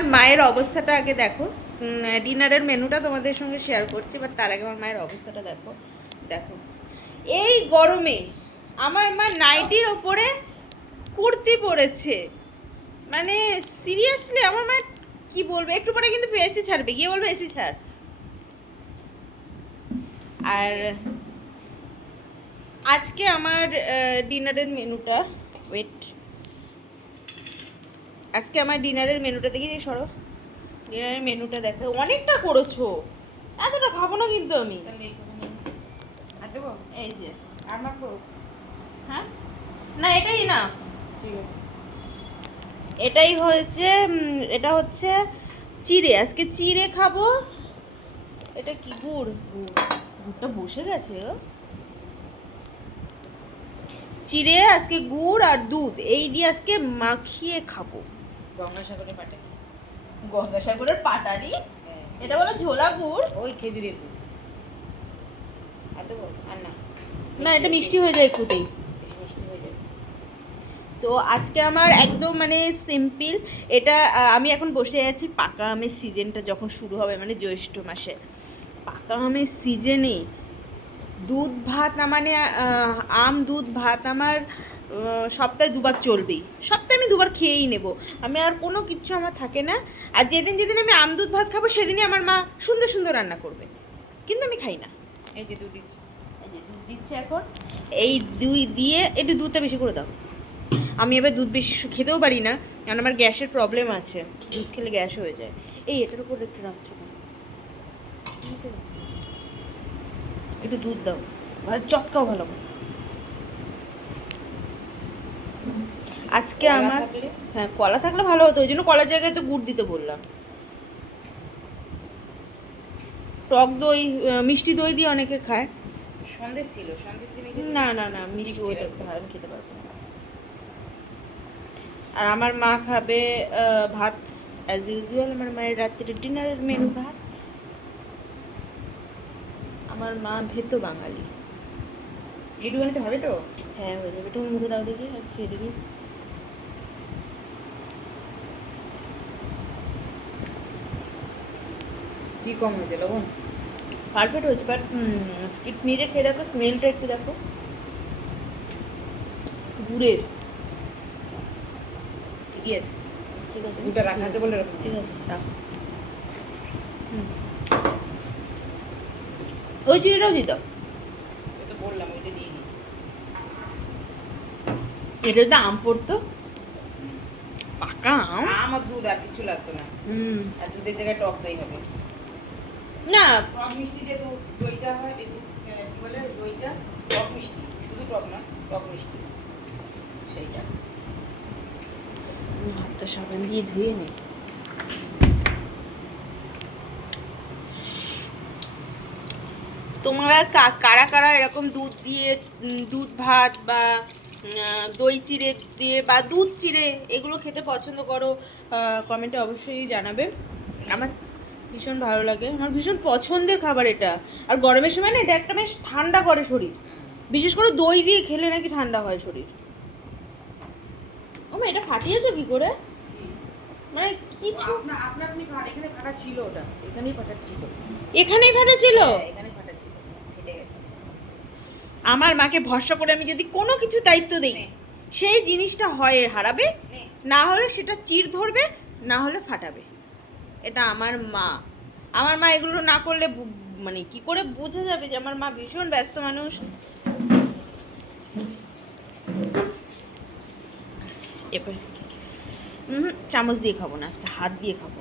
আমার মায়ের অবস্থাটা আগে দেখো। ডিনারের মেনুটা তোমাদের সঙ্গে শেয়ার করছি, বাট তার আগে আমার মায়ের অবস্থাটা দেখো। দেখো এই গরমে আমার মা নাইটির ওপরে কুর্তি পরেছে। মানে সিরিয়াসলি আমার মা কি বলবে, একটু পরে কিন্তু এসি ছাড়বে, গিয়ে বলবে এসি ছাড়। আর আজকে আমার ডিনারের মেনুটা, ওয়েট, আজকে আমার ডিনারের মেনুটা দেখি সরো। ডিনারের মেনুটা দেখো, অনেকটা করেছো, এতটা খাবো না কিন্তু আমি। এই যে আর মাখবো? হ্যাঁ, না এটাই না, ঠিক আছে। এটাই হচ্ছে এটা হচ্ছে চিড়ে, আজকে চিড়ে খাবো। এটা কি গুড়, গুড়টা বসে গেছে গো। চিড়ে আজকে গুড় আর দুধ এই দিয়ে আজকে মাখিয়ে খাবো। গঙ্গাসাগরের পাটে। গঙ্গাসাগরের পাটালি, এটা বলো ঝোলা গুড়। ওই খেজুরের গুড়। আর দেবো? আর না, না এটা মিষ্টি হয়ে যায় একটুতেই। বেশি মিষ্টি হয়ে যাবে। তো আজকে আমার একদম মানে সিম্পল। এটা আমি এখন বসে আছি পাকা আমের সিজনটা যখন শুরু হবে, মানে জ্যৈষ্ঠ মাসে পাকা আমের সিজনে দুধ ভাত না, মানে আম দুধ ভাত আমার সপ্তাহে দুবার চলবেই। সপ্তাহে আমি দুবার খেয়েই নেব, আমি আর কোনো কিচ্ছু আমার থাকে না। আর যেদিন যেদিন আমি আম দুধ ভাত খাবো সেদিনই আমার মা সুন্দর সুন্দর রান্না করবে, কিন্তু আমি খাই না। এই যে দুধ দিচ্ছি। এই যে দুধ দিচ্ছে এখন, এই দুই দিয়ে একটু দুধটা বেশি করে দাও। আমি এবার দুধ বেশি খেতেও পারি না, কারণ আমার গ্যাসের প্রবলেম আছে, দুধ খেলে গ্যাস হয়ে যায়। এই এটার উপর একটু রাখছো কেন? একটু দুধ দাও, আর চটকাও ভালো করে। আজকে কলা আমার থাকলে? হ্যাঁ কলা থাকলে ভালো হতো, ওই জন্য কলার জায়গায় তো গুড় দিতে বললাম। টক দই মিষ্টি দই দিয়ে অনেকে খায়। সন্দেশ ছিল, সন্দেশ দিবি? না না না, মিষ্টি ওইটা আমি খেতে পারবো না। আর আমার মা খাবে ভাত, অ্যাজ ইউজুয়াল আমার মায়ের রাত্রে ডিনারের মেনু ভাত। আমার মা ভেতো বাঙালি। একটুখানি তো হবে তো? হ্যাঁ হয়ে যাবে, তুমি মুখে দাও দেখি আর খেয়ে দেখি। কি কম হয়েছে লবণ? পারফেক্ট হয়েছে, বাট নিজে খেয়ে দেখো, স্মেলটা একটু দেখো গুড়ের। ঠিকই আছে। ঠিক আছে, দুটা রাখা আছে বলে রাখো। ঠিক আছে রাখো। ওই চিনিটাও দিত, ওই তো বললাম ওইটা দিয়ে দিই। এটা তো আম পড়তো, পাকা আম। আমার দুধ আর কিছু লাগতো না। আর দুধের জায়গায় টক দই হবে। না টক মিষ্টি যে দুধ দইটা হয়, এই দুধ কি বলে দইটা টক মিষ্টি, শুধু টক না, টক মিষ্টি সেইটা। হাতটা সাবান দিয়ে ধুয়ে নে। তোমরা কারা কারা এরকম দুধ দিয়ে দুধ ভাত বা দই চিড়ে দিয়ে বা দুধ চিড়ে এগুলো খেতে পছন্দ করো, কমেন্টে অবশ্যই জানাবে। আমার ভীষণ ভালো লাগে, আমার ভীষণ পছন্দের খাবার এটা। আর গরমের সময় না এটা একটা বেশ ঠান্ডা করে শরীর, বিশেষ করে দই দিয়ে খেলে নাকি ঠান্ডা হয় শরীর। ও মা, এটা ফাটিয়েছো কি করে? মানে কিছু আপনা আপনি এখানে ফাটা ছিল, ওটা এখানেই ফাটা ছিল। এখানেই ফাটেছিল? এখানে ফাটা ছিল, ফেটে গেছে। আমার মাকে ভরসা করে আমি যদি কোনো কিছু দায়িত্ব দিই, সেই জিনিসটা হয় হারাবে, না হলে সেটা চির ধরবে, না হলে ফাটাবে। এটা আমার মা। আমার মা এগুলো না করলে মানে কি করে বোঝা যাবে যে আমার মা ভীষণ ব্যস্ত মানুষ। এবার চামচ দিয়ে খাবো না, আজকে হাত দিয়ে খাবো।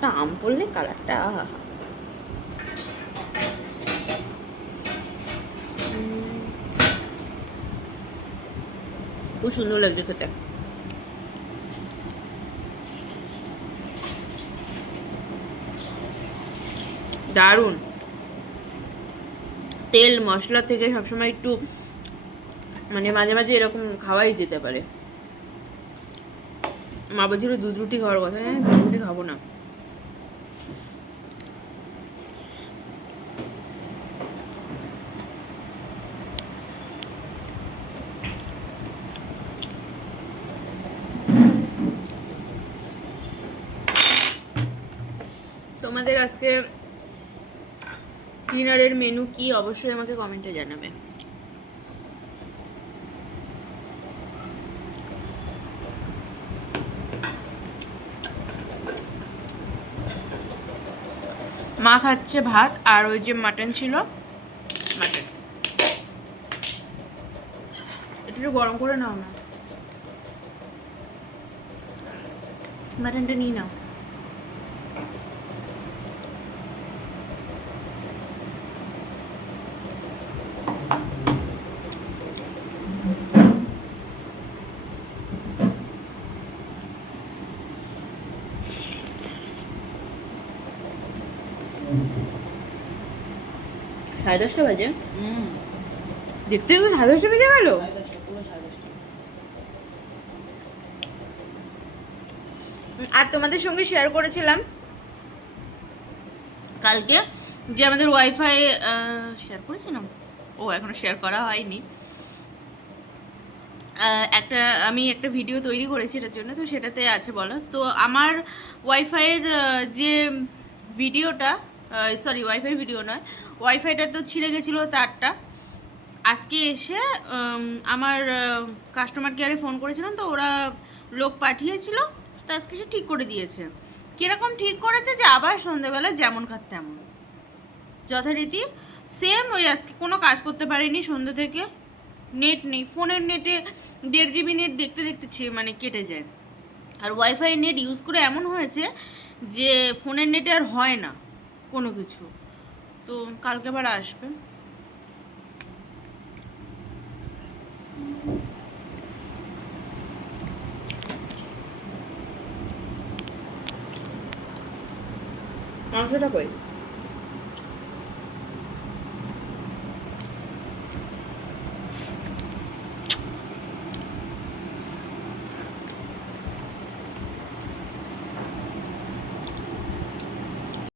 না আম পড়লে কালারটা খুব সুন্দর লাগছে খেতে। দারুণ। তেল মশলা থেকে সবসময় একটু মানে মাঝে মাঝে এরকম খাওয়াই যেতে পারে। মা বলছিল দুধ রুটি খাওয়ার কথা, হ্যাঁ দুধ রুটি খাবো না। তোমাদের আজকে ডিনারের মেনু কি অবশ্যই আমাকে কমেন্টে জানাবে। মা খাচ্ছে ভাত, আর ওই যে মাটন ছিল, মাটন। এটা একটু গরম করে নাও না, মাটনটা নিয়ে নাও। সাড়ে 10টা বাজে, দেখতে দেখতে 10:30 বেজে গেল। আর তোমাদের সঙ্গে শেয়ার করেছিলাম কালকে যে আমাদের ওয়াইফাই শেয়ার করেছিলাম, ও এখনো শেয়ার করা হয়নি। আমি একটা ভিডিও তৈরি করেছি এটার জন্য, তো সেটাতে আছে বলো তো আমার ওয়াইফাইয়ের যে ভিডিওটা, সরি ওয়াইফাই ভিডিও নয়, ওয়াইফাইটা তো ছিঁড়ে গেছিলো তারটা। আজকে এসে আমার কাস্টমার কেয়ারে ফোন করেছিলাম, তো ওরা লোক পাঠিয়েছিল, তো আজকে সে ঠিক করে দিয়েছে। কীরকম ঠিক করেছে যে আবার সন্ধ্যেবেলা যেমন খাত তেমন, যথারীতি সেম। ওই আজকে কোনো কাজ করতে পারিনি সন্ধ্যে থেকে, নেট নেই, ফোনের নেটে 1.5 GB নেট দেখতে দেখতে মানে কেটে যায়। আর ওয়াইফাই নেট ইউজ করে এমন হয়েছে যে ফোনের নেটে আর হয় না কোনো কিছু। তো কালকে আবার আসবে। মাংসটা কই?